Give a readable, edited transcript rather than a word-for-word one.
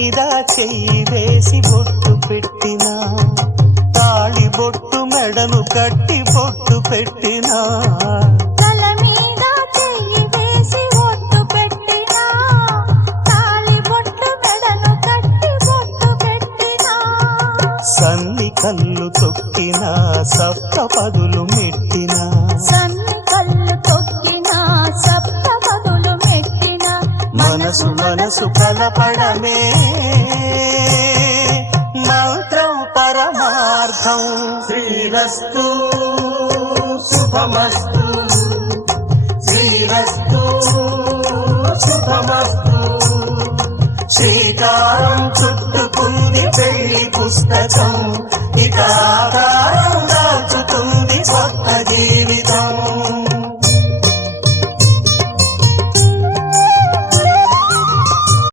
మీద చెయ్యి వేసి బొట్టు పెట్టినా, తాళి బొట్టు మెడను కట్టి బొట్టు పెట్టినా, తల మీద చెయ్యి వేసి బొట్టు పెట్టినా, తాళి బొట్టు మెడను కట్టి బొట్టు పెట్టినా, సన్ని కళ్ళు తొక్కినా సప్త పదులు మెట్టినా, సన్ని కళ్ళు తొక్కినా సప్త పదులు మెట్టినా, మనసు మనసు కలపడమే మంత్రం పరమార్థం. శ్రీరస్తు శుభమస్తు, శ్రీరస్తు శుభమస్తు. శ్రీకారం చుట్టుకుంది పెళ్లి పుస్తకం, ఇక ఆకారం దాచుతుంది కొత్త జీవితం.